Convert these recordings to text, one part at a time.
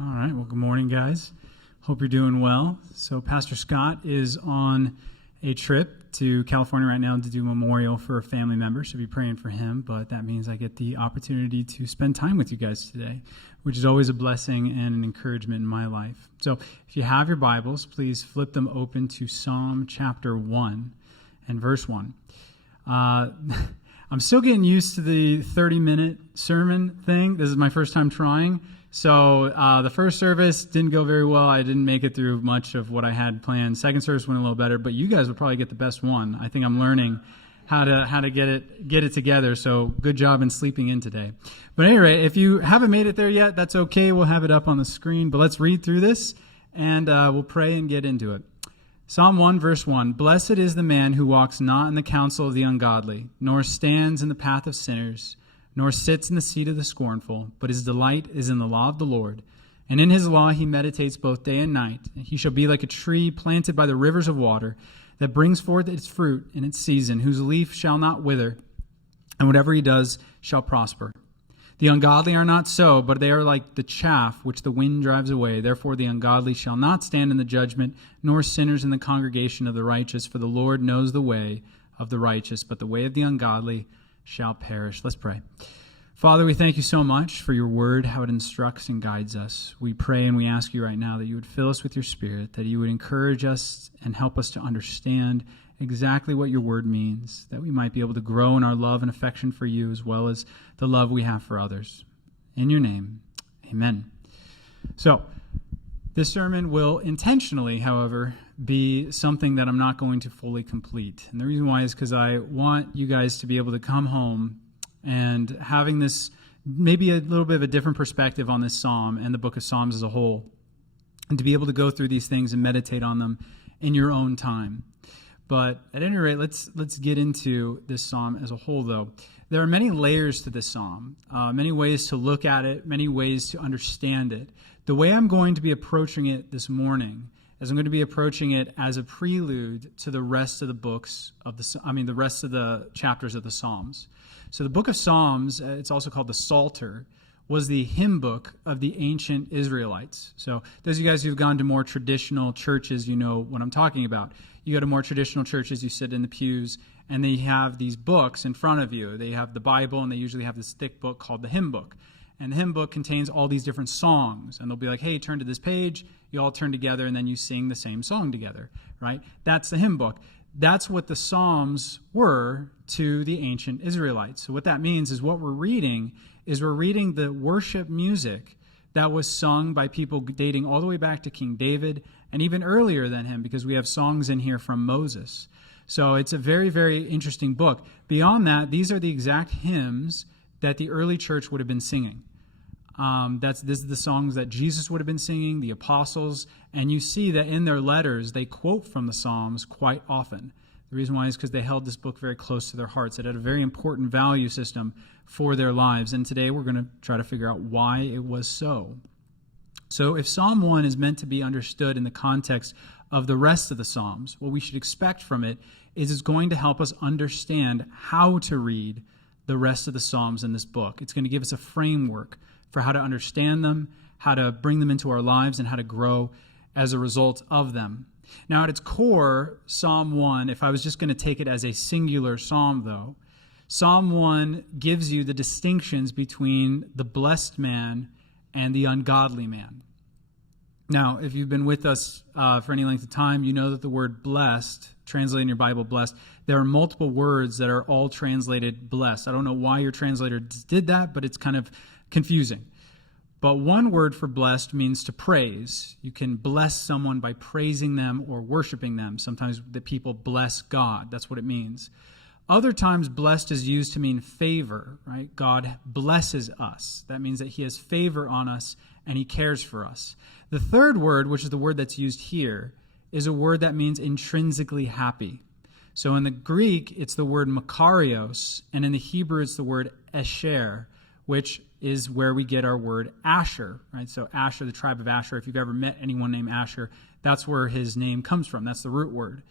All right. Well, good morning, guys. Hope you're doing well. So Pastor Scott is on a trip to California right now to do memorial for a family member. Should be praying for him, but that means I get the opportunity to spend time with you guys today, which is always a blessing and an encouragement in my life. So if you have your Bibles, please flip them open to Psalm chapter 1 and verse 1. I'm still getting used to the 30-minute sermon thing. This is my first time trying. So the first service didn't go very well. I didn't make it through much of what I had planned. Second service went a little better, but you guys will probably get the best one. I think I'm learning how to get it together. So good job in sleeping in today. But anyway, if you haven't made it there yet, that's okay. We'll have it up on the screen. But let's read through this, and we'll pray and get into it. Psalm 1, verse 1, Blessed is the man who walks not in the counsel of the ungodly, nor stands in the path of sinners, nor sits in the seat of the scornful, but his delight is in the law of the Lord. And in his law he meditates both day and night. He shall be like a tree planted by the rivers of water, that brings forth its fruit in its season, whose leaf shall not wither, and whatever he does shall prosper. The ungodly are not so, but they are like the chaff which the wind drives away. Therefore the ungodly shall not stand in the judgment, nor sinners in the congregation of the righteous. For the Lord knows the way of the righteous, but the way of the ungodly shall perish. Let's pray. Father, we thank you so much for your word, how it instructs and guides us. We pray and we ask you right now that you would fill us with your spirit, that you would encourage us and help us to understand exactly what your word means, that we might be able to grow in our love and affection for you as well as the love we have for others. In your name, amen. So, this sermon will intentionally, however, be something that I'm not going to fully complete. And the reason why is because I want you guys to be able to come home and having this maybe a little bit of a different perspective on this psalm and the book of Psalms as a whole, and to be able to go through these things and meditate on them in your own time. But at any rate, let's get into this psalm as a whole, though. There are many layers to this psalm, many ways to look at it, many ways to understand it. The way I'm going to be approaching it this morning is I'm going to be approaching it as a prelude to the rest of the the rest of the chapters of the Psalms. So the book of Psalms, it's also called the Psalter, was the hymn book of the ancient Israelites. So those of you guys who've gone to more traditional churches, you know what I'm talking about. You go to more traditional churches, you sit in the pews, and they have these books in front of you. They have the Bible, and they usually have this thick book called the hymn book. And the hymn book contains all these different songs. And they'll be like, hey, turn to this page. You all turn together, and then you sing the same song together, right? That's the hymn book. That's what the Psalms were to the ancient Israelites. So what that means is what we're reading the worship music that was sung by people dating all the way back to King David and even earlier than him, because we have songs in here from Moses. So it's a very, very interesting book. Beyond that, these are the exact hymns that the early church would have been singing. This is the songs that Jesus would have been singing, the apostles, and you see that in their letters they quote from the Psalms quite often. The reason why is because they held this book very close to their hearts. It had a very important value system for their lives, and today we're going to try to figure out why it was so. So if Psalm 1 is meant to be understood in the context of the rest of the Psalms, what we should expect from it is it's going to help us understand how to read the rest of the Psalms in this book. It's going to give us a framework for how to understand them, how to bring them into our lives, and how to grow as a result of them. Now, at its core, Psalm 1, if I was just going to take it as a singular psalm, though, Psalm 1 gives you the distinctions between the blessed man and the ungodly man. Now, if you've been with us for any length of time, you know that the word blessed, translated in your Bible, blessed, there are multiple words that are all translated blessed. I don't know why your translator did that, but it's kind of confusing. But one word for blessed means to praise. You can bless someone by praising them or worshiping them. Sometimes the people bless God. That's what it means. Other times, blessed is used to mean favor, right? God blesses us. That means that he has favor on us and he cares for us. The third word, which is the word that's used here, is a word that means intrinsically happy. So in the Greek, it's the word makarios, and in the Hebrew, it's the word esher, which is where we get our word Asher, right? So Asher, the tribe of Asher, if you've ever met anyone named Asher, that's where his name comes from. That's the root word.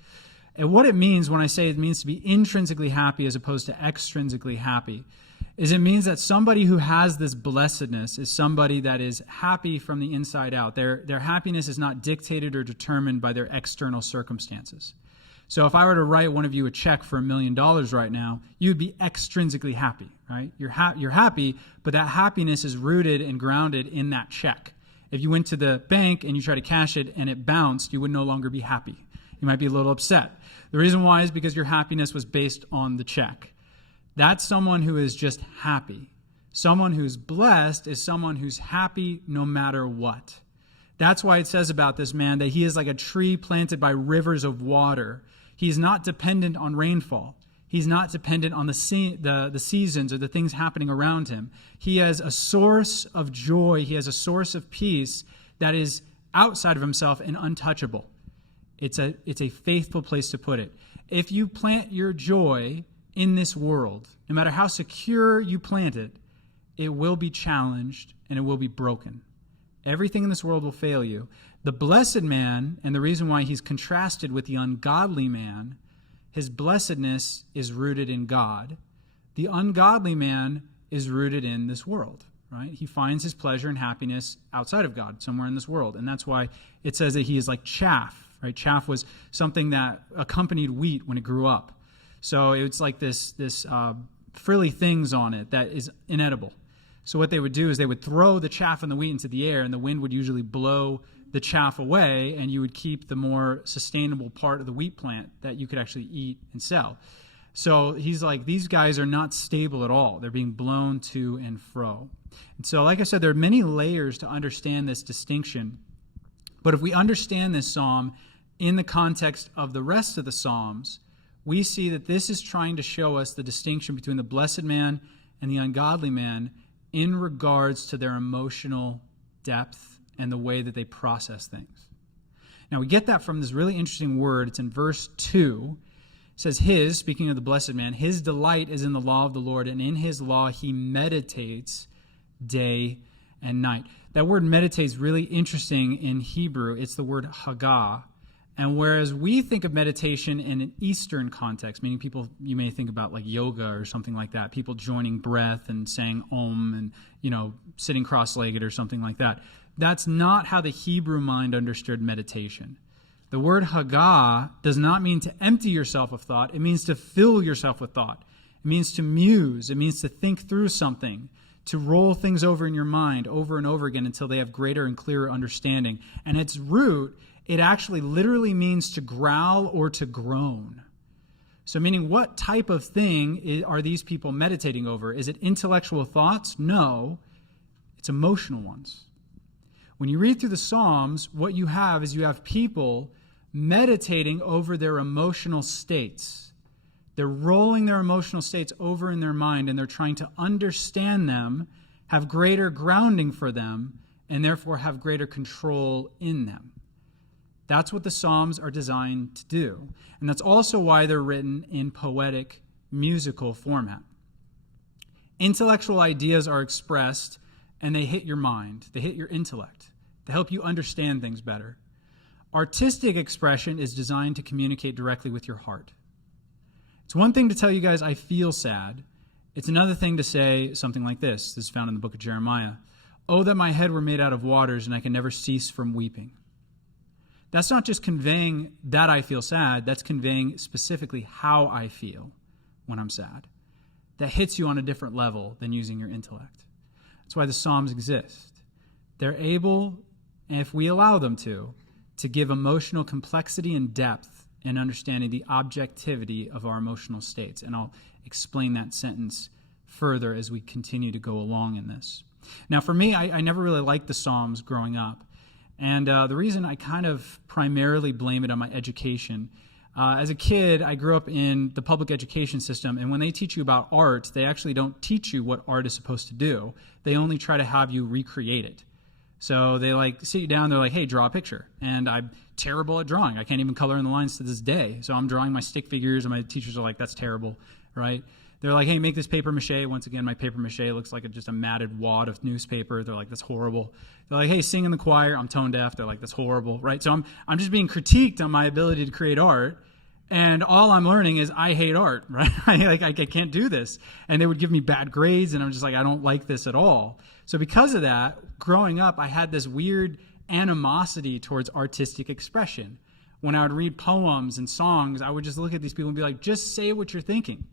And what it means when I say it means to be intrinsically happy as opposed to extrinsically happy is it means that somebody who has this blessedness is somebody that is happy from the inside out. Their happiness is not dictated or determined by their external circumstances. So if I were to write one of you a check for $1 million right now, you'd be extrinsically happy, right? You're happy, but that happiness is rooted and grounded in that check. If you went to the bank and you tried to cash it and it bounced, you would no longer be happy. You might be a little upset. The reason why is because your happiness was based on the check. That's someone who is just happy. Someone who's blessed is someone who's happy no matter what. That's why it says about this man that he is like a tree planted by rivers of water. He's not dependent on rainfall. He's not dependent on the seasons or the things happening around him. He has a source of joy. He has a source of peace that is outside of himself and untouchable. It's a faithful place to put it. If you plant your joy in this world, no matter how secure you plant it, it will be challenged and it will be broken. Everything in this world will fail you. The blessed man, and the reason why he's contrasted with the ungodly man, his blessedness is rooted in God. The ungodly man is rooted in this world, right? He finds his pleasure and happiness outside of God, somewhere in this world. And that's why it says that he is like chaff, right? Chaff was something that accompanied wheat when it grew up. So it's like this frilly things on it that is inedible. So what they would do is they would throw the chaff and the wheat into the air, and the wind would usually blow the chaff away, and you would keep the more sustainable part of the wheat plant that you could actually eat and sell. So he's like, these guys are not stable at all. They're being blown to and fro. And so, like I said, there are many layers to understand this distinction. But if we understand this psalm in the context of the rest of the psalms, we see that this is trying to show us the distinction between the blessed man and the ungodly man in regards to their emotional depth and the way that they process things. Now, we get that from this really interesting word. It's in verse 2. It says, speaking of the blessed man, his delight is in the law of the Lord, and in his law he meditates day and night. That word meditate is really interesting in Hebrew. It's the word hagah. And whereas we think of meditation in an Eastern context, meaning people, you may think about like yoga or something like that, people joining breath and saying om and, sitting cross-legged or something like that. That's not how the Hebrew mind understood meditation. The word hagah does not mean to empty yourself of thought. It means to fill yourself with thought. It means to muse. It means to think through something, to roll things over in your mind over and over again until they have greater and clearer understanding. And its root, it actually literally means to growl or to groan. So meaning, what type of thing are these people meditating over? Is it intellectual thoughts? No, it's emotional ones. When you read through the Psalms, what you have is you have people meditating over their emotional states. They're rolling their emotional states over in their mind, and they're trying to understand them, have greater grounding for them, and therefore have greater control in them. That's what the Psalms are designed to do. And that's also why they're written in poetic, musical format. Intellectual ideas are expressed, and they hit your mind. They hit your intellect. They help you understand things better. Artistic expression is designed to communicate directly with your heart. It's one thing to tell you guys, I feel sad. It's another thing to say something like this. This is found in the book of Jeremiah. Oh, that my head were made out of waters, and I can never cease from weeping. That's not just conveying that I feel sad. That's conveying specifically how I feel when I'm sad. That hits you on a different level than using your intellect. That's why the Psalms exist. They're able, if we allow them to give emotional complexity and depth and understanding the objectivity of our emotional states. And I'll explain that sentence further as we continue to go along in this. Now, for me, I never really liked the Psalms growing up. And the reason I kind of primarily blame it on my education. As a kid, I grew up in the public education system, and when they teach you about art, they actually don't teach you what art is supposed to do. They only try to have you recreate it. So they sit you down, they're like, hey, draw a picture. And I'm terrible at drawing. I can't even color in the lines to this day. So I'm drawing my stick figures, and my teachers are like, that's terrible, right? They're like, hey, make this paper mache. Once again, my paper mache looks like just a matted wad of newspaper. They're like, that's horrible. They're like, hey, sing in the choir. I'm tone deaf. They're like, that's horrible, right? So I'm just being critiqued on my ability to create art. And all I'm learning is I hate art, right? I can't do this. And they would give me bad grades, and I'm just like, I don't like this at all. So because of that, growing up, I had this weird animosity towards artistic expression. When I would read poems and songs, I would just look at these people and be like, just say what you're thinking.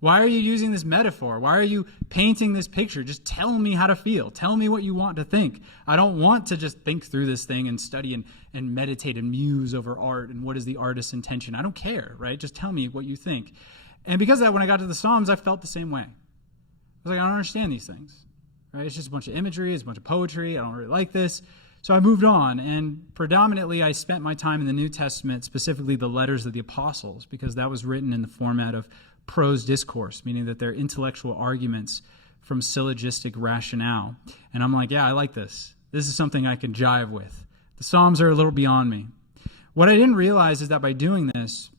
Why are you using this metaphor? Why are you painting this picture? Just tell me how to feel. Tell me what you want to think. I don't want to just think through this thing and study and meditate and muse over art and what is the artist's intention. I don't care, right? Just tell me what you think. And because of that, when I got to the Psalms, I felt the same way. I was like, I don't understand these things, right? It's just a bunch of imagery. It's a bunch of poetry. I don't really like this. So I moved on, and predominantly I spent my time in the New Testament, specifically the letters of the apostles, because that was written in the format of prose discourse, meaning that they're intellectual arguments from syllogistic rationale. And I'm like, yeah, I like this. This is something I can jive with. The Psalms are a little beyond me. What I didn't realize is that by doing this,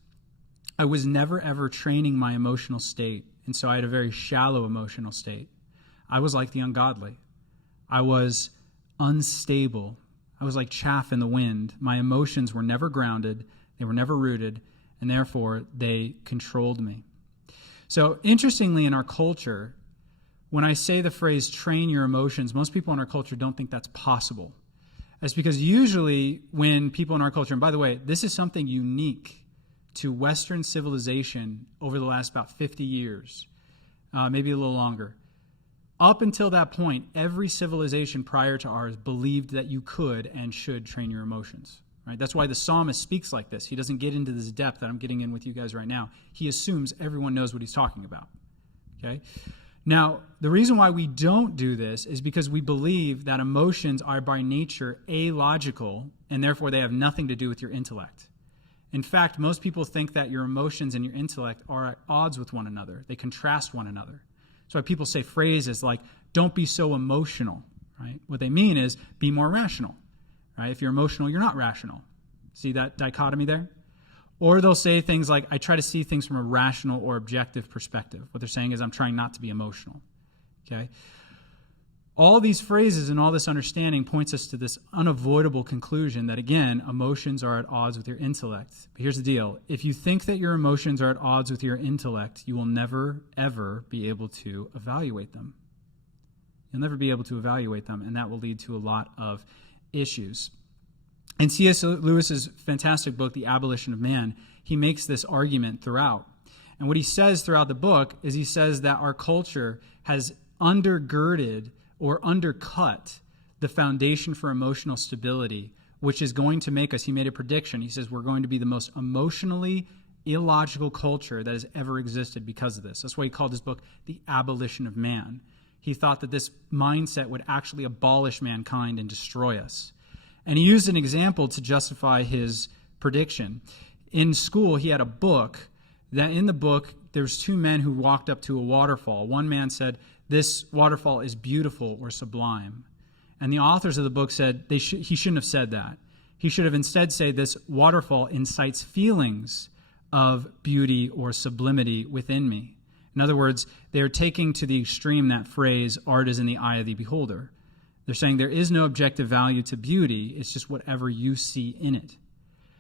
I was never, ever training my emotional state. And so I had a very shallow emotional state. I was like the ungodly. I was unstable. I was like chaff in the wind. My emotions were never grounded. They were never rooted. And therefore, they controlled me. So interestingly, in our culture, when I say the phrase train your emotions, most people in our culture don't think that's possible. That's because usually when people in our culture, and by the way, this is something unique to Western civilization over the last about 50 years, maybe a little longer. Up until that point, every civilization prior to ours believed that you could and should train your emotions. Right? That's why the psalmist speaks like this. He doesn't get into this depth that I'm getting in with you guys right now. He assumes everyone knows what he's talking about. Okay? Now, the reason why we don't do this is because we believe that emotions are by nature illogical, and therefore they have nothing to do with your intellect. In fact, most people think that your emotions and your intellect are at odds with one another. They contrast one another. That's why people say phrases like, don't be so emotional. Right? What they mean is, be more rational. Right? If you're emotional, you're not rational. See that dichotomy there? Or they'll say things like, I try to see things from a rational or objective perspective. What they're saying is, I'm trying not to be emotional. Okay? All these phrases and all this understanding points us to this unavoidable conclusion that, again, emotions are at odds with your intellect. But here's the deal. If you think that your emotions are at odds with your intellect, you will never, ever be able to evaluate them. You'll never be able to evaluate them, and that will lead to a lot of issues. In C.S. Lewis's fantastic book, The Abolition of Man, he makes this argument throughout. And what he says throughout the book is he says that our culture has undergirded or undercut the foundation for emotional stability, which is going to make us, he made a prediction. He says we're going to be the most emotionally illogical culture that has ever existed because of this. That's why he called his book The Abolition of Man. He thought that this mindset would actually abolish mankind and destroy us. And he used an example to justify his prediction. In school, he had a book that in the book, there's two men who walked up to a waterfall. One man said, this waterfall is beautiful or sublime. And the authors of the book said he shouldn't have said that. He should have instead said this waterfall incites feelings of beauty or sublimity within me. In other words, they are taking to the extreme that phrase, art is in the eye of the beholder. They're saying there is no objective value to beauty, it's just whatever you see in it.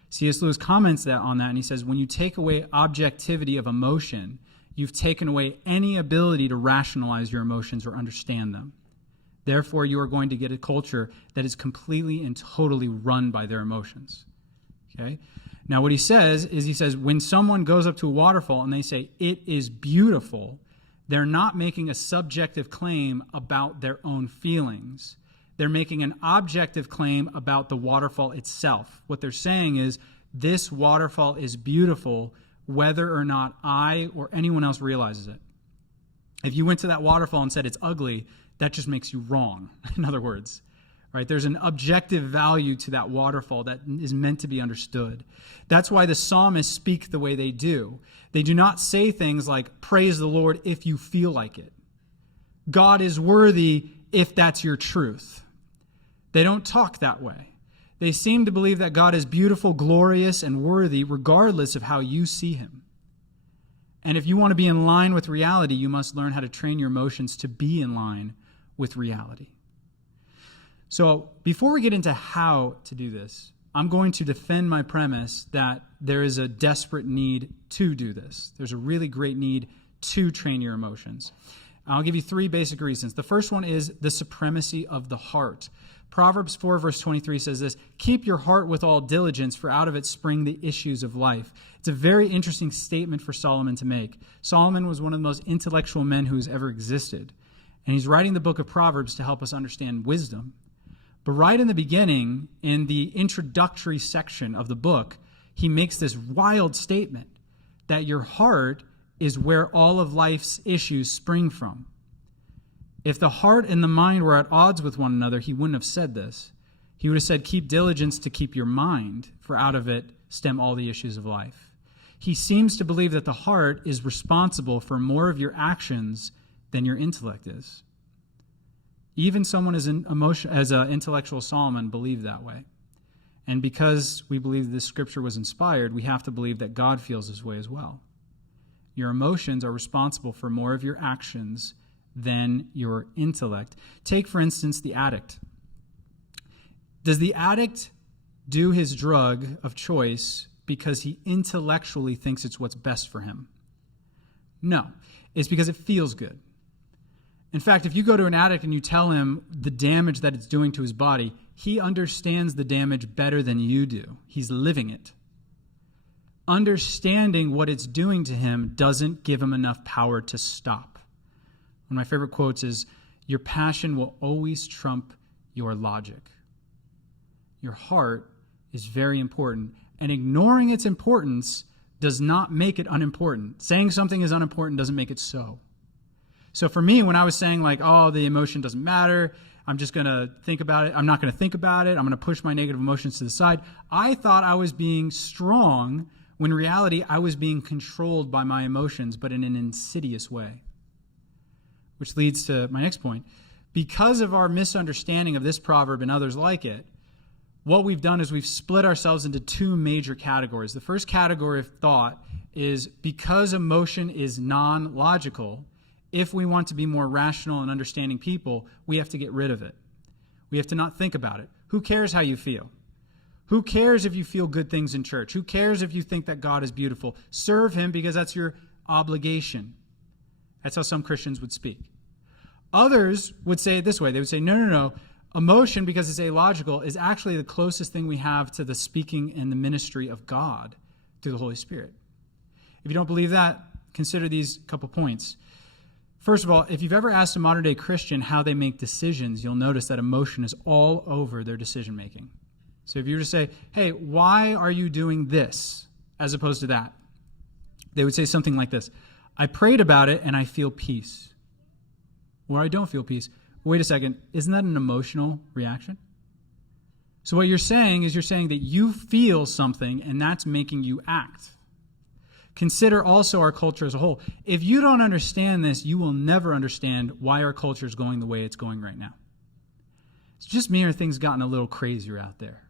C.S. Lewis comments on that, and he says, when you take away objectivity of emotion, you've taken away any ability to rationalize your emotions or understand them. Therefore, you are going to get a culture that is completely and totally run by their emotions. Okay? Now, what he says is, when someone goes up to a waterfall and they say, it is beautiful, they're not making a subjective claim about their own feelings. They're making an objective claim about the waterfall itself. What they're saying is, this waterfall is beautiful whether or not I or anyone else realizes it. If you went to that waterfall and said it's ugly, that just makes you wrong, in other words. Right? There's an objective value to that waterfall that is meant to be understood. That's why the psalmists speak the way they do. They do not say things like, praise the Lord if you feel like it. God is worthy if that's your truth. They don't talk that way. They seem to believe that God is beautiful, glorious, and worthy regardless of how you see him. And if you want to be in line with reality, you must learn how to train your emotions to be in line with reality. So before we get into how to do this, I'm going to defend my premise that there is a desperate need to do this. There's a really great need to train your emotions. I'll give you three basic reasons. The first one is the supremacy of the heart. Proverbs 4 verse 23 says this, "Keep your heart with all diligence, for out of it spring the issues of life." It's a very interesting statement for Solomon to make. Solomon was one of the most intellectual men who has ever existed. And he's writing the book of Proverbs to help us understand wisdom. But right in the beginning, in the introductory section of the book, he makes this wild statement that your heart is where all of life's issues spring from. If the heart and the mind were at odds with one another, he wouldn't have said this. He would have said, keep diligence to keep your mind, for out of it stem all the issues of life. He seems to believe that the heart is responsible for more of your actions than your intellect is. Even someone as an intellectual Solomon believed that way. And because we believe this scripture was inspired, we have to believe that God feels this way as well. Your emotions are responsible for more of your actions than your intellect. Take, for instance, the addict. Does the addict do his drug of choice because he intellectually thinks it's what's best for him? No. It's because it feels good. In fact, if you go to an addict and you tell him the damage that it's doing to his body, he understands the damage better than you do. He's living it. Understanding what it's doing to him doesn't give him enough power to stop. One of my favorite quotes is, "Your passion will always trump your logic." Your heart is very important, and ignoring its importance does not make it unimportant. Saying something is unimportant doesn't make it so. So for me, when I was saying like, oh, the emotion doesn't matter, I'm just going to think about it, I'm not going to think about it, I'm going to push my negative emotions to the side, I thought I was being strong, when in reality I was being controlled by my emotions, but in an insidious way. Which leads to my next point. Because of our misunderstanding of this proverb and others like it, what we've done is we've split ourselves into two major categories. The first category of thought is because emotion is non-logical, if we want to be more rational and understanding people, we have to get rid of it. We have to not think about it. Who cares how you feel? Who cares if you feel good things in church? Who cares if you think that God is beautiful? Serve him because that's your obligation. That's how some Christians would speak. Others would say it this way. They would say, no. Emotion, because it's illogical, is actually the closest thing we have to the speaking and the ministry of God through the Holy Spirit. If you don't believe that, consider these couple points. First of all, if you've ever asked a modern-day Christian how they make decisions, you'll notice that emotion is all over their decision-making. So if you were to say, hey, why are you doing this as opposed to that? They would say something like this: I prayed about it and I feel peace. Or I don't feel peace. Wait a second, isn't that an emotional reaction? So what you're saying is you're saying that you feel something and that's making you act. Consider also our culture as a whole. If you don't understand this, you will never understand why our culture is going the way it's going right now. It's just me, or things gotten a little crazier out there.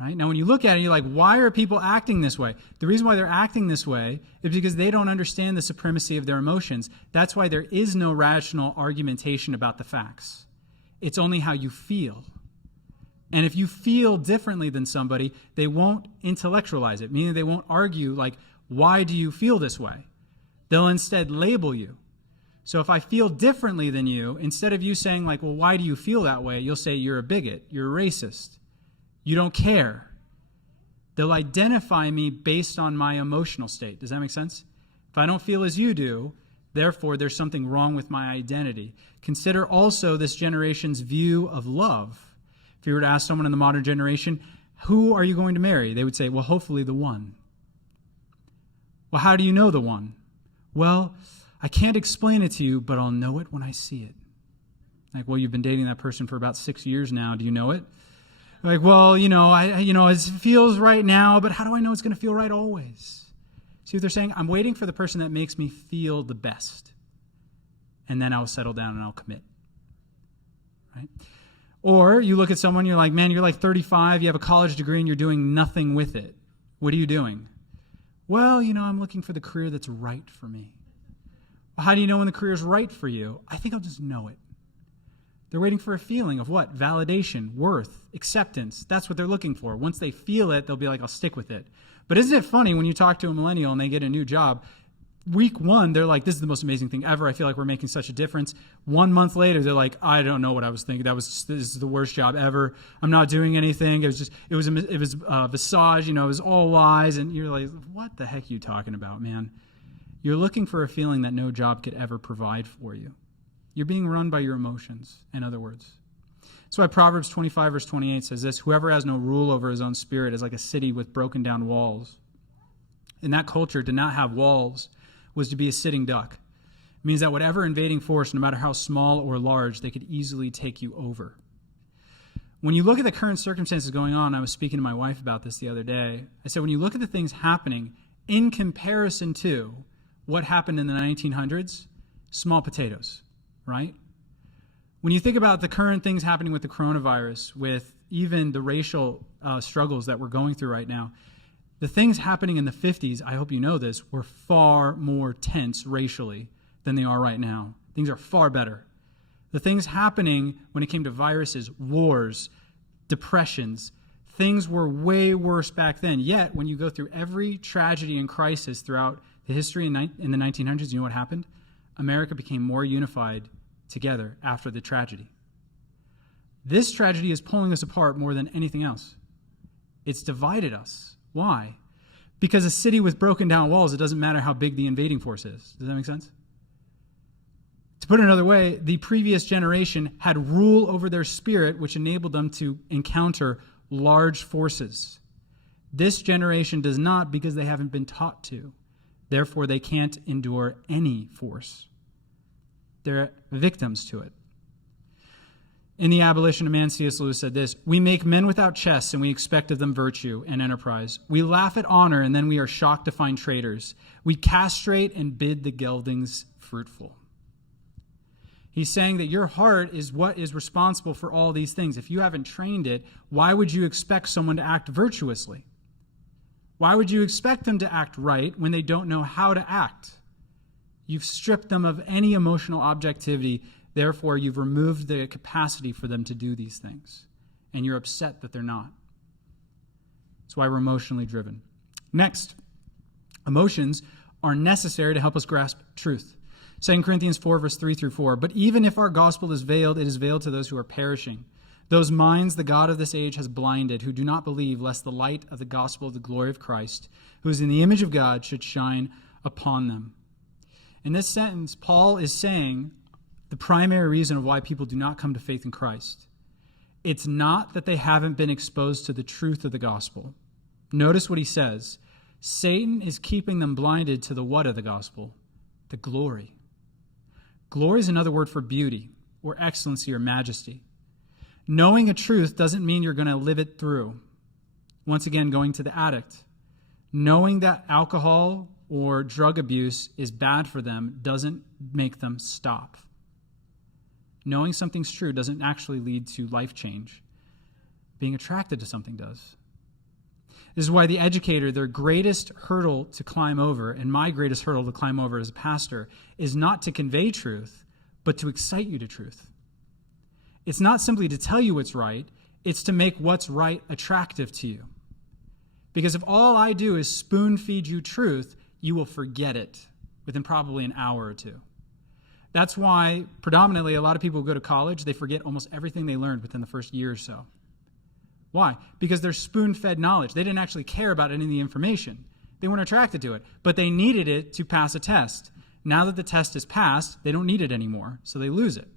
Right? Now, when you look at it, you're like, why are people acting this way? The reason why they're acting this way is because they don't understand the supremacy of their emotions. That's why there is no rational argumentation about the facts. It's only how you feel. And if you feel differently than somebody, they won't intellectualize it, meaning they won't argue like, why do you feel this way? They'll instead label you. So if I feel differently than you, instead of you saying like, well, why do you feel that way? You'll say you're a bigot, you're a racist. You don't care. They'll identify me based on my emotional state. Does that make sense? If I don't feel as you do, therefore there's something wrong with my identity. Consider also this generation's view of love. If you were to ask someone in the modern generation, who are you going to marry? They would say, well, hopefully the one. Well, how do you know the one? Well, I can't explain it to you, but I'll know it when I see it. Like, well, you've been dating that person for about 6 years now. Do you know it? Like, well, it feels right now, but how do I know it's going to feel right always? See what they're saying? I'm waiting for the person that makes me feel the best. And then I'll settle down and I'll commit. Right? Or you look at someone, you're like, man, you're like 35, you have a college degree and you're doing nothing with it. What are you doing? Well, I'm looking for the career that's right for me. Well, how do you know when the career is right for you? I think I'll just know it. They're waiting for a feeling of what? Validation, worth, acceptance. That's what they're looking for. Once they feel it, they'll be like, I'll stick with it. But isn't it funny when you talk to a millennial and they get a new job, week one, they're like, this is the most amazing thing ever. I feel like we're making such a difference. 1 month later, they're like, I don't know what I was thinking. This is the worst job ever. I'm not doing anything. It was visage, it was all lies. And you're like, what the heck are you talking about, man? You're looking for a feeling that no job could ever provide for you. You're being run by your emotions, in other words. That's why Proverbs 25, verse 28 says this: whoever has no rule over his own spirit is like a city with broken down walls. In that culture, to not have walls was to be a sitting duck. It means that whatever invading force, no matter how small or large, they could easily take you over. When you look at the current circumstances going on, I was speaking to my wife about this the other day. I said, when you look at the things happening in comparison to what happened in the 1900s, small potatoes, right? When you think about the current things happening with the coronavirus, with even the racial struggles that we're going through right now, the things happening in the 50s, I hope you know this, were far more tense racially than they are right now. Things are far better. The things happening when it came to viruses, wars, depressions, things were way worse back then. Yet, when you go through every tragedy and crisis throughout the history in the 1900s, you know what happened? America became more unified together after the tragedy. This tragedy is pulling us apart more than anything else. It's divided us. Why? Because a city with broken down walls, it doesn't matter how big the invading force is. Does that make sense? To put it another way, the previous generation had rule over their spirit, which enabled them to encounter large forces. This generation does not, because they haven't been taught to. Therefore, they can't endure any force. They're victims to it. In The Abolition of Man, C.S. Lewis said this: we make men without chests, and we expect of them virtue and enterprise. We laugh at honor, and then we are shocked to find traitors. We castrate and bid the geldings fruitful. He's saying that your heart is what is responsible for all these things. If you haven't trained it, why would you expect someone to act virtuously? Why would you expect them to act right when they don't know how to act? You've stripped them of any emotional objectivity. Therefore, you've removed the capacity for them to do these things. And you're upset that they're not. That's why we're emotionally driven. Next, emotions are necessary to help us grasp truth. 2 Corinthians 4, verse 3 through 4. But even if our gospel is veiled, it is veiled to those who are perishing. Those minds the God of this age has blinded, who do not believe, lest the light of the gospel of the glory of Christ, who is in the image of God, should shine upon them. In this sentence, Paul is saying the primary reason of why people do not come to faith in Christ. It's not that they haven't been exposed to the truth of the gospel. Notice what he says. Satan is keeping them blinded to the what of the gospel? The glory. Glory is another word for beauty or excellency or majesty. Knowing a truth doesn't mean you're going to live it through. Once again, going to the addict. Knowing that alcohol or drug abuse is bad for them doesn't make them stop. Knowing something's true doesn't actually lead to life change. Being attracted to something does. This is why the educator, their greatest hurdle to climb over, and my greatest hurdle to climb over as a pastor, is not to convey truth, but to excite you to truth. It's not simply to tell you what's right, it's to make what's right attractive to you. Because if all I do is spoon feed you truth, you will forget it within probably an hour or two. That's why predominantly a lot of people who go to college, they forget almost everything they learned within the first year or so. Why? Because they're spoon-fed knowledge. They didn't actually care about any of the information. They weren't attracted to it, but they needed it to pass a test. Now that the test is passed, they don't need it anymore, so they lose it.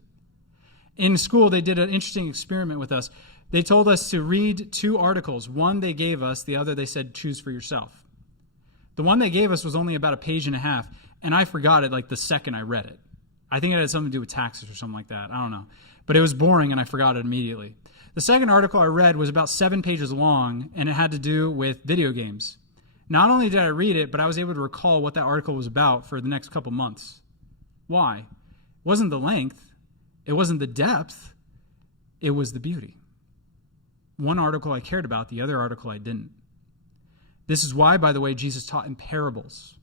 In school, they did an interesting experiment with us. They told us to read 2 articles. One they gave us, the other they said, choose for yourself. The one they gave us was only about a page and a half, and I forgot it like the second I read it. I think it had something to do with taxes or something like that. I don't know. But it was boring, and I forgot it immediately. The second article I read was about 7 pages long, and it had to do with video games. Not only did I read it, but I was able to recall what that article was about for the next couple months. Why? It wasn't the length. It wasn't the depth. It was the beauty. One article I cared about, the other article I didn't. This is why, by the way, Jesus taught in parables.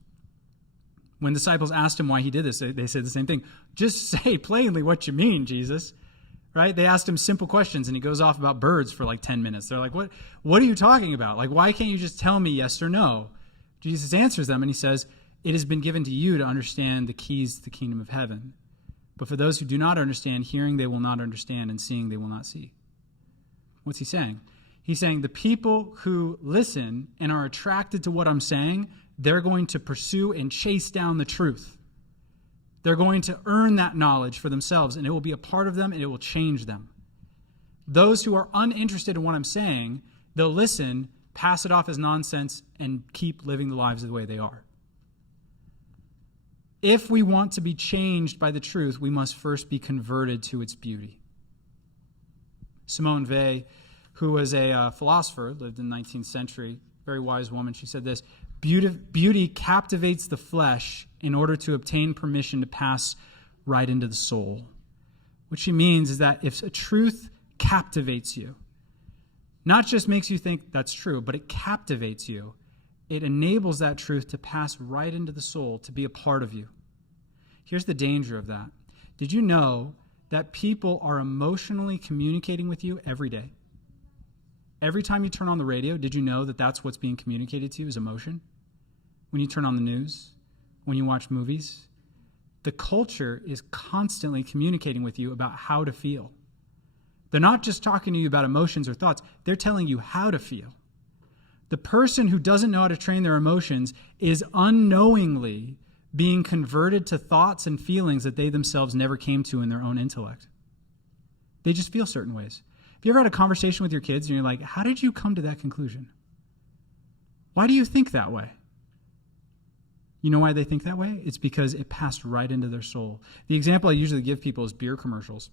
When disciples asked him why he did this, they said the same thing. Just say plainly what you mean, Jesus. right? They asked him simple questions, and he goes off about birds for like 10 minutes. They're like, what are you talking about? Like, why can't you just tell me yes or no? Jesus answers them, and he says, it has been given to you to understand the keys to the kingdom of heaven. But for those who do not understand, hearing they will not understand, and seeing they will not see. What's he saying? He's saying the people who listen and are attracted to what I'm saying, they're going to pursue and chase down the truth. They're going to earn that knowledge for themselves, and it will be a part of them, and it will change them. Those who are uninterested in what I'm saying, they'll listen, pass it off as nonsense, and keep living the lives the way they are. If we want to be changed by the truth, we must first be converted to its beauty. Simone Weil, who was a philosopher, lived in the 19th century, very wise woman, she said this, beauty captivates the flesh in order to obtain permission to pass right into the soul. What she means is that if a truth captivates you, not just makes you think that's true, but it captivates you, it enables that truth to pass right into the soul, to be a part of you. Here's the danger of that. Did you know that people are emotionally communicating with you every day? Every time you turn on the radio, did you know that that's what's being communicated to you is emotion? When you turn on the news, when you watch movies, the culture is constantly communicating with you about how to feel. They're not just talking to you about emotions or thoughts, they're telling you how to feel. The person who doesn't know how to train their emotions is unknowingly being converted to thoughts and feelings that they themselves never came to in their own intellect. They just feel certain ways. Have you ever had a conversation with your kids and you're like, how did you come to that conclusion? Why do you think that way? You know why they think that way? It's because it passed right into their soul. The example I usually give people is beer commercials,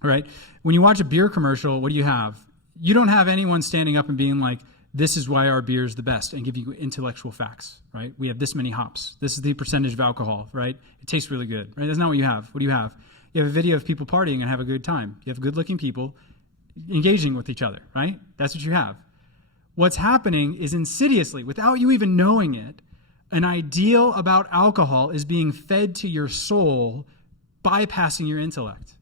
right? When you watch a beer commercial, what do you have? You don't have anyone standing up and being like, this is why our beer is the best, and give you intellectual facts, right? We have this many hops. This is the percentage of alcohol, right? It tastes really good, right? That's not what you have. What do you have? You have a video of people partying and have a good time. You have good-looking people engaging with each other, right? That's what you have. What's happening is insidiously, without you even knowing it, an ideal about alcohol is being fed to your soul, bypassing your intellect.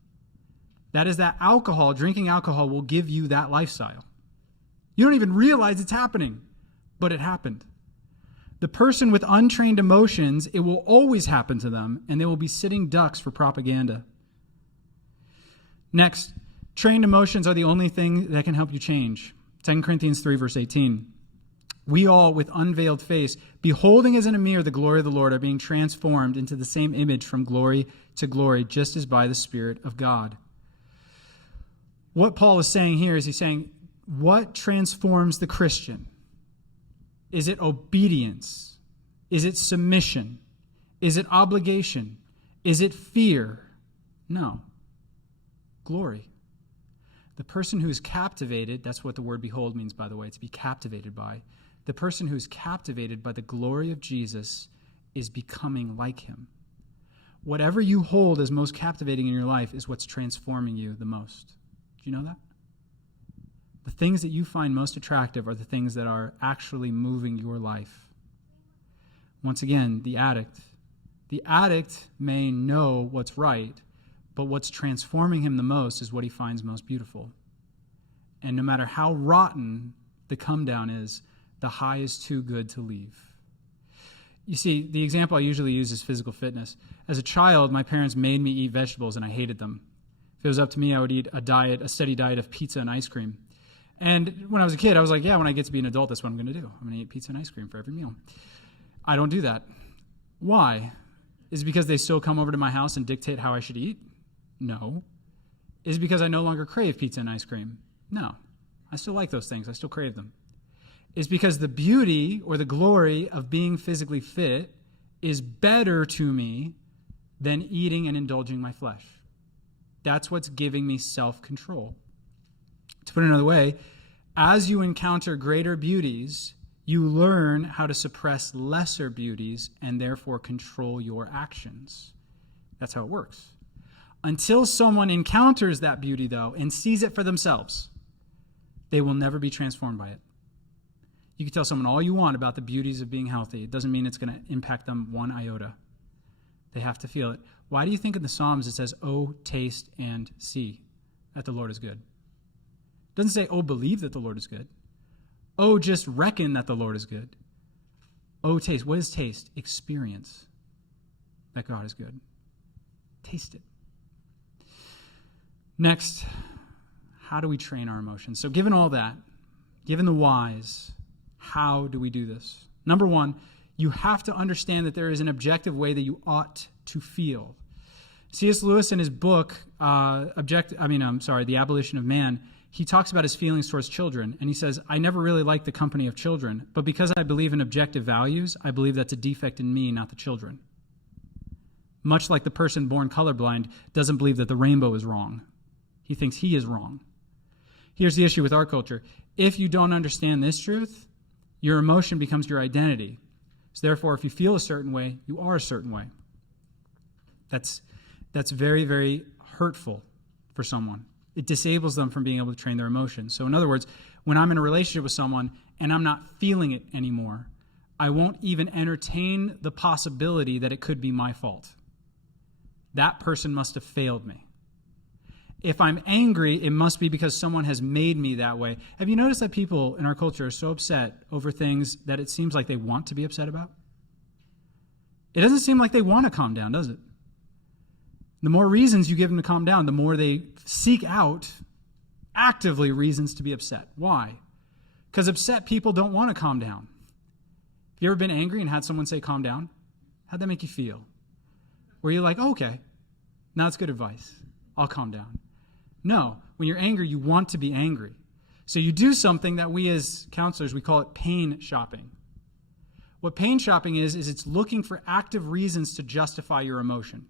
That is that alcohol, drinking alcohol, will give you that lifestyle. You don't even realize it's happening, but it happened. The person with untrained emotions, it will always happen to them, and they will be sitting ducks for propaganda. Next, trained emotions are the only thing that can help you change. 2 Corinthians 3, verse 18. We all, with unveiled face, beholding as in a mirror the glory of the Lord, are being transformed into the same image from glory to glory, just as by the Spirit of God. What Paul is saying here is he's saying, what transforms the Christian? Is it obedience? Is it submission? Is it obligation? Is it fear? No. Glory. The person who is captivated, that's what the word behold means, by the way, to be captivated by. The person who is captivated by the glory of Jesus is becoming like him. Whatever you hold as most captivating in your life is what's transforming you the most. Do you know that? The things that you find most attractive are the things that are actually moving your life. Once again, the addict. The addict may know what's right, but what's transforming him the most is what he finds most beautiful. And no matter how rotten the come down is, the high is too good to leave. You see, the example I usually use is physical fitness. As a child, my parents made me eat vegetables, and I hated them. If it was up to me, I would eat a steady diet of pizza and ice cream. And when I was a kid, I was like, yeah, when I get to be an adult, that's what I'm going to do. I'm going to eat pizza and ice cream for every meal. I don't do that. Why? Is it because they still come over to my house and dictate how I should eat? No. Is it because I no longer crave pizza and ice cream? No. I still like those things. I still crave them. Is because the beauty or the glory of being physically fit is better to me than eating and indulging my flesh. That's what's giving me self-control. To put it another way, as you encounter greater beauties, you learn how to suppress lesser beauties and therefore control your actions. That's how it works. Until someone encounters that beauty, though, and sees it for themselves, they will never be transformed by it. You can tell someone all you want about the beauties of being healthy. It doesn't mean it's going to impact them one iota. They have to feel it. Why do you think in the Psalms it says, oh, taste and see? that the Lord is good. It doesn't say, oh, believe that the Lord is good. Oh, just reckon that the Lord is good. Oh, taste. What is taste? Experience that God is good. Taste it. Next, how do we train our emotions? So given all that, given the whys, how do we do this? Number one, you have to understand that there is an objective way that you ought to feel. C.S. Lewis in his book, The Abolition of Man, he talks about his feelings towards children, and he says, I never really liked the company of children, but because I believe in objective values, I believe that's a defect in me, not the children. Much like the person born colorblind doesn't believe that the rainbow is wrong. He thinks he is wrong. Here's the issue with our culture. If you don't understand this truth, your emotion becomes your identity. So therefore, if you feel a certain way, you are a certain way. That's very, very hurtful for someone. It disables them from being able to train their emotions. So in other words, when I'm in a relationship with someone and I'm not feeling it anymore, I won't even entertain the possibility that it could be my fault. That person must have failed me. If I'm angry, it must be because someone has made me that way. Have you noticed that people in our culture are so upset over things that it seems like they want to be upset about? It doesn't seem like they want to calm down, does it? The more reasons you give them to calm down, the more they seek out actively reasons to be upset. Why? Because upset people don't want to calm down. Have you ever been angry and had someone say, calm down? How'd that make you feel? Were you like, oh, okay, now that's good advice. I'll calm down. No, when you're angry, you want to be angry. So you do something that we as counselors, we call it pain shopping. What pain shopping is it's looking for active reasons to justify your emotion.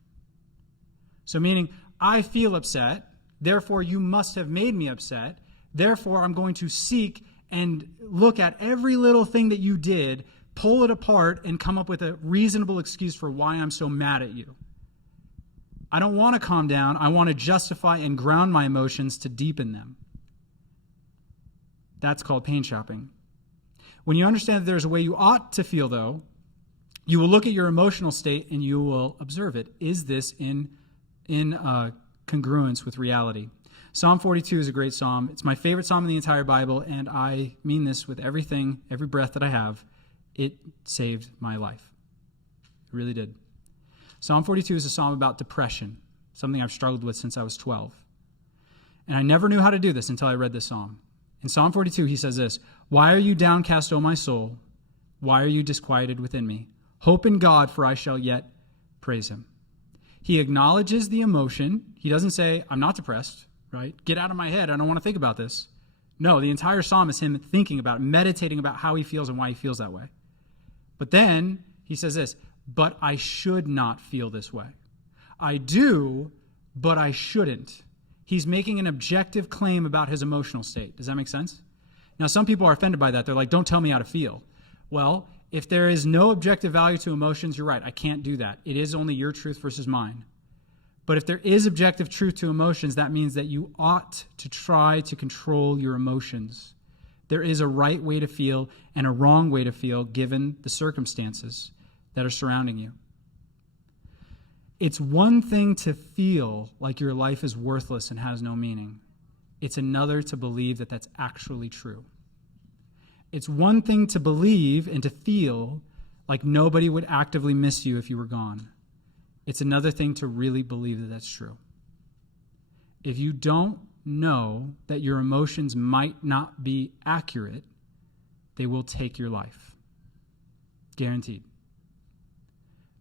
So meaning, I feel upset, therefore you must have made me upset, therefore I'm going to seek and look at every little thing that you did, pull it apart, and come up with a reasonable excuse for why I'm so mad at you. I don't want to calm down. I want to justify and ground my emotions to deepen them. That's called pain shopping. When you understand that there's a way you ought to feel, though, you will look at your emotional state and you will observe it. Is this in congruence with reality? Psalm 42 is a great psalm. It's my favorite psalm in the entire Bible, and I mean this with everything, every breath that I have. It saved my life. It really did. Psalm 42 is a psalm about depression, something I've struggled with since I was 12. And I never knew how to do this until I read this psalm. In Psalm 42, he says this, Why are you downcast, O my soul? Why are you disquieted within me? Hope in God, for I shall yet praise him. He acknowledges the emotion. He doesn't say, I'm not depressed, right? Get out of my head. I don't want to think about this. No, the entire psalm is him thinking about, meditating about how he feels and why he feels that way. But then he says this, but I should not feel this way. I do, but I shouldn't. He's making an objective claim about his emotional state. Does that make sense? Now, some people are offended by that. They're like, don't tell me how to feel. Well, if there is no objective value to emotions, you're right. I can't do that. It is only your truth versus mine. But if there is objective truth to emotions, that means that you ought to try to control your emotions. There is a right way to feel and a wrong way to feel given the circumstances that are surrounding you. It's one thing to feel like your life is worthless and has no meaning. It's another to believe that that's actually true. It's one thing to believe and to feel like nobody would actively miss you if you were gone. It's another thing to really believe that that's true. If you don't know that your emotions might not be accurate, they will take your life. Guaranteed.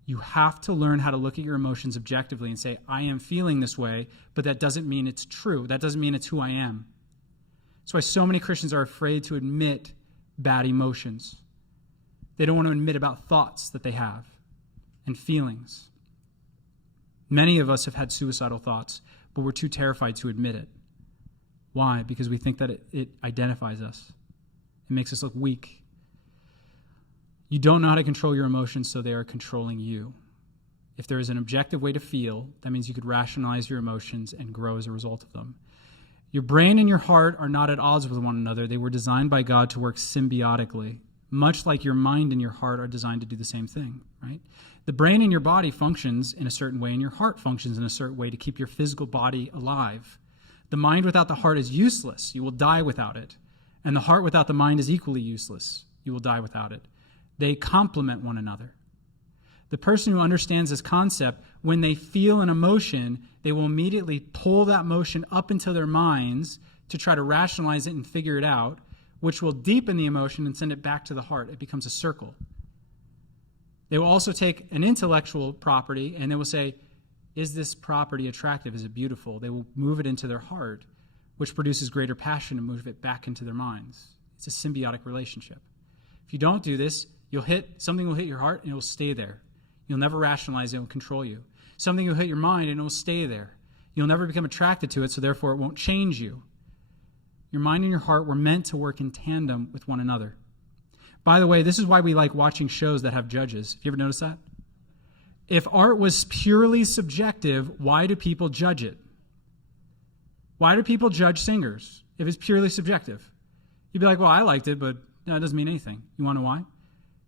You have to learn how to look at your emotions objectively and say, I am feeling this way, but that doesn't mean it's true. That doesn't mean it's who I am. That's why so many Christians are afraid to admit bad emotions. They don't want to admit about thoughts that they have and feelings. Many of us have had suicidal thoughts, but we're too terrified to admit it. Why? Because we think that it identifies us. It makes us look weak. You don't know how to control your emotions, so they are controlling you. If there is an objective way to feel, that means you could rationalize your emotions and grow as a result of them. Your brain and your heart are not at odds with one another. They were designed by God to work symbiotically, much like your mind and your heart are designed to do the same thing, right? The brain in your body functions in a certain way, and your heart functions in a certain way to keep your physical body alive. The mind without the heart is useless. You will die without it. And the heart without the mind is equally useless. You will die without it. They complement one another. The person who understands this concept, when they feel an emotion, they will immediately pull that motion up into their minds to try to rationalize it and figure it out, which will deepen the emotion and send it back to the heart. It becomes a circle. They will also take an intellectual property and they will say, is this property attractive? Is it beautiful? They will move it into their heart, which produces greater passion and move it back into their minds. It's a symbiotic relationship. If you don't do this, something will hit your heart and it will stay there. You'll never rationalize it. It will control you. Something will hit your mind and it will stay there. You'll never become attracted to it, so therefore it won't change you. Your mind and your heart were meant to work in tandem with one another. By the way, this is why we like watching shows that have judges. Have you ever noticed that? If art was purely subjective, why do people judge it? Why do people judge singers if it's purely subjective? You'd be like, well, I liked it, but no, it doesn't mean anything. You want to know why?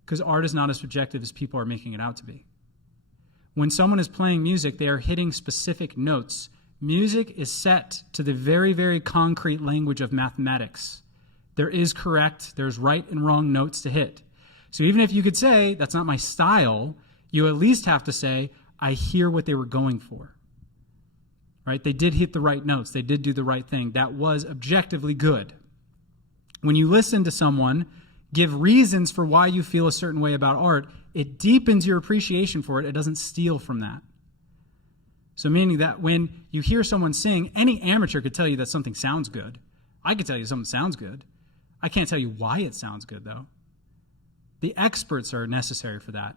Because art is not as subjective as people are making it out to be. When someone is playing music, they are hitting specific notes. Music is set to the very, very concrete language of mathematics. There is correct, there's right and wrong notes to hit. So even if you could say, that's not my style, you at least have to say, I hear what they were going for. Right? They did hit the right notes. They did do the right thing. That was objectively good. When you listen to someone give reasons for why you feel a certain way about art, it deepens your appreciation for it. It doesn't steal from that. So meaning that when you hear someone sing, any amateur could tell you that something sounds good. I could tell you something sounds good. I can't tell you why it sounds good, though. The experts are necessary for that.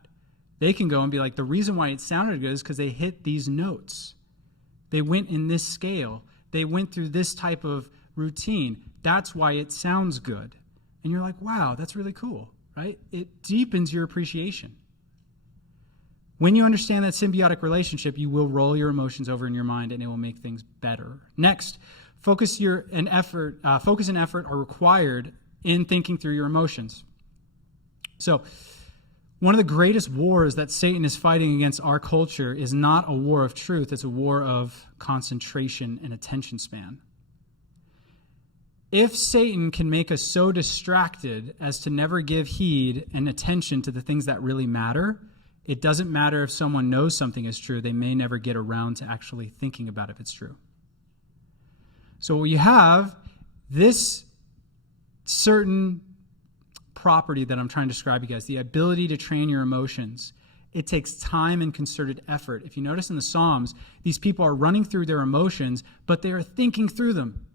They can go and be like, the reason why it sounded good is because they hit these notes. They went in this scale. They went through this type of routine. That's why it sounds good. And you're like, wow, that's really cool, right? It deepens your appreciation. When you understand that symbiotic relationship, you will roll your emotions over in your mind and it will make things better. Next, focus and effort are required in thinking through your emotions. So, one of the greatest wars that Satan is fighting against our culture is not a war of truth, it's a war of concentration and attention span. If Satan can make us so distracted as to never give heed and attention to the things that really matter, it doesn't matter if someone knows something is true, they may never get around to actually thinking about if it's true. So you have this certain property that I'm trying to describe you guys, the ability to train your emotions. It takes time and concerted effort. If you notice in the Psalms, these people are running through their emotions, but they are thinking through them.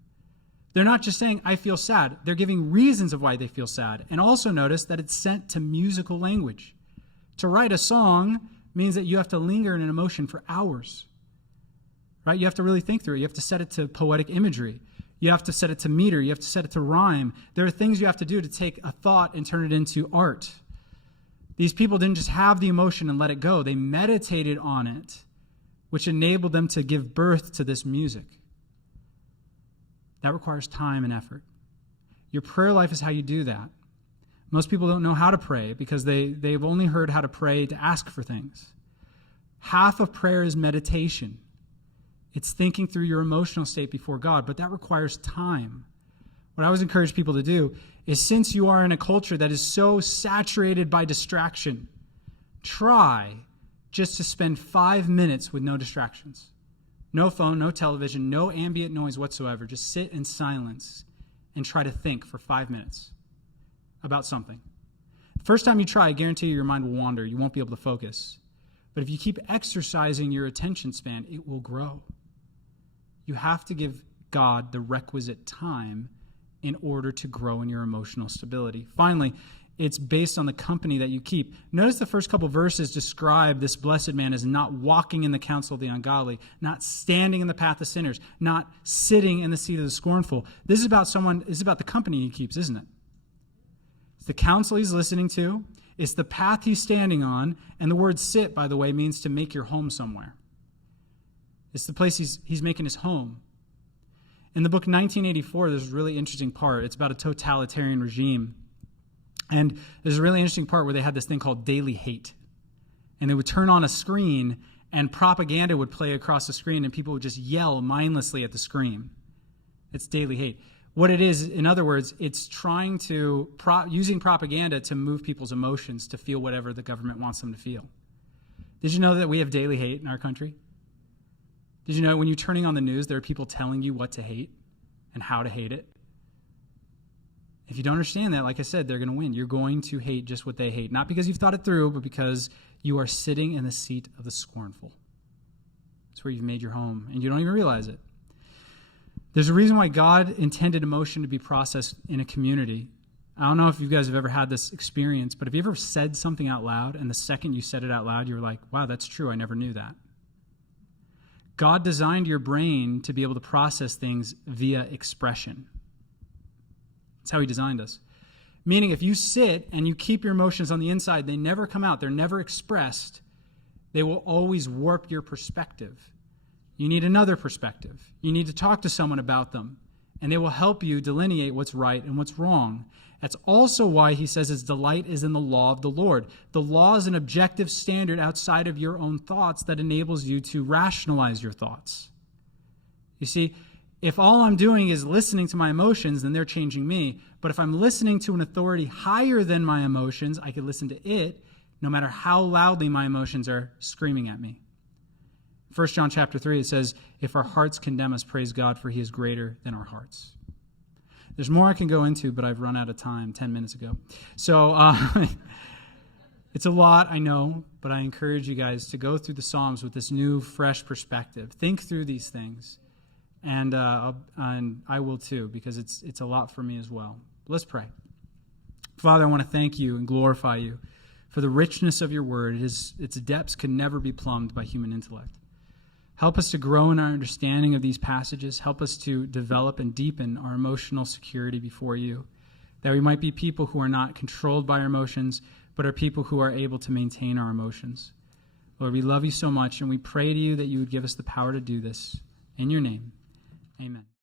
They're not just saying, I feel sad. They're giving reasons of why they feel sad. And also notice that it's sent to musical language. To write a song means that you have to linger in an emotion for hours. Right? You have to really think through it. You have to set it to poetic imagery. You have to set it to meter. You have to set it to rhyme. There are things you have to do to take a thought and turn it into art. These people didn't just have the emotion and let it go. They meditated on it, which enabled them to give birth to this music. That requires time and effort. Your prayer life is how you do that. Most people don't know how to pray because they've only heard how to pray to ask for things. Half of prayer is meditation. It's thinking through your emotional state before God, but that requires time. What I always encourage people to do is, since you are in a culture that is so saturated by distraction, try just to spend 5 minutes with no distractions. No phone, no television, no ambient noise whatsoever. Just sit in silence and try to think for 5 minutes about something. The first time you try, I guarantee you your mind will wander. You won't be able to focus. But if you keep exercising your attention span, it will grow. You have to give God the requisite time in order to grow in your emotional stability. Finally, it's based on the company that you keep. Notice the first couple verses describe this blessed man as not walking in the counsel of the ungodly, not standing in the path of sinners, not sitting in the seat of the scornful. This is about the company he keeps, isn't it? It's the counsel he's listening to. It's the path he's standing on. And the word sit, by the way, means to make your home somewhere. It's the place he's making his home. In the book 1984, there's a really interesting part. It's about a totalitarian regime. And there's a really interesting part where they had this thing called daily hate. And they would turn on a screen and propaganda would play across the screen and people would just yell mindlessly at the screen. It's daily hate. What it is, in other words, it's trying to, using propaganda to move people's emotions to feel whatever the government wants them to feel. Did you know that we have daily hate in our country? Did you know when you're turning on the news, there are people telling you what to hate and how to hate it? If you don't understand that, like I said, they're going to win. You're going to hate just what they hate. Not because you've thought it through, but because you are sitting in the seat of the scornful. It's where you've made your home, and you don't even realize it. There's a reason why God intended emotion to be processed in a community. I don't know if you guys have ever had this experience, but have you ever said something out loud, and the second you said it out loud, you were like, wow, that's true, I never knew that. God designed your brain to be able to process things via expression. That's how he designed us. Meaning if you sit and you keep your emotions on the inside, they never come out, they're never expressed, they will always warp your perspective. You need another perspective. You need to talk to someone about them, and they will help you delineate what's right and what's wrong. That's also why he says his delight is in the law of the Lord. The law is an objective standard outside of your own thoughts that enables you to rationalize your thoughts. You see, if all I'm doing is listening to my emotions, then they're changing me. But if I'm listening to an authority higher than my emotions, I can listen to it no matter how loudly my emotions are screaming at me. 1 John chapter 3, it says, if our hearts condemn us, praise God, for he is greater than our hearts. There's more I can go into, but I've run out of time 10 minutes ago. So it's a lot, I know, but I encourage you guys to go through the Psalms with this new, fresh perspective. Think through these things, and I will too, because it's a lot for me as well. Let's pray. Father, I want to thank you and glorify you for the richness of your word. Its depths can never be plumbed by human intellect. Help us to grow in our understanding of these passages. Help us to develop and deepen our emotional security before you, that we might be people who are not controlled by our emotions, but are people who are able to maintain our emotions. Lord, we love you so much, and we pray to you that you would give us the power to do this. In your name, amen.